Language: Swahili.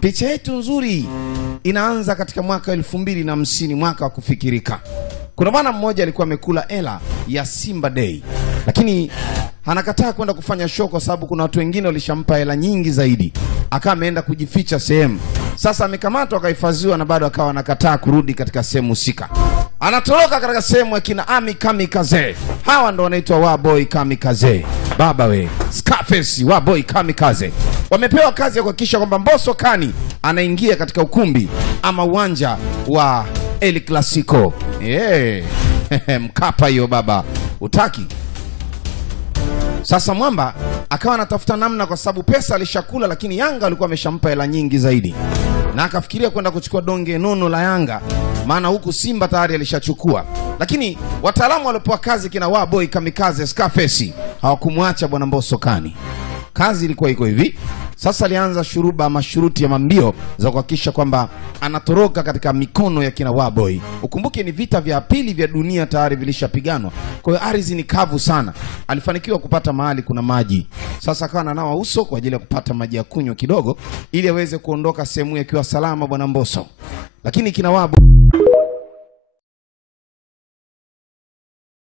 Picha yetu nzuri inaanza katika mwaka 2050, mwaka wa kufikirika. Kuna bwana mmoja alikuwa amekula hela ya Simba Day, lakini anakataa kwenda kufanya show kwa sababu kuna watu wengine walishampa hela nyingi zaidi. Akawa ameenda kujificha sehemu. Sasa amekamatwa akahifadhiwa na bado akawa anakataa kurudi katika sehemu husika. Anatoroka katika sehemu ya kina Ami Kamikaze. Hawa ndo wanaitwa Waboy Kamikaze. Baba we, Scarface, Waboy Kamikaze. Wamepewa kazi ya kuhakikisha kwamba Mbosso Kani anaingia katika ukumbi ama uwanja wa El Clasico. Mkapa hiyo baba, utaki. Sasa Mwamba akawa anatafuta namna kwa sababu pesa alishakula, lakini Yanga alikuwa ameshampa hela nyingi zaidi. Na akafikiria kwenda kuchukua donge nono la Yanga, maana huku Simba tayari alishachukua. Lakini wataalamu walipoa kazi kina Waboy Kamikaze Scarface hawakumwacha bwana Mbosso Kani. Kazi ilikuwa iko hivi. Sasa alianza shuruba mashuruti ya mambio za kuhakikisha kwamba anatoroka katika mikono ya kina Waboy. Ukumbuke ni vita vya pili vya dunia tayari vilishapiganwa. Kwa hiyo ardhi ni kavu sana. Alifanikiwa kupata mahali kuna maji. Sasa akawa ananawa uso kwa ajili ya kupata maji ya kunywa kidogo ili aweze kuondoka sehemu akiwa salama bwana Mbosso. Lakini kina Waboy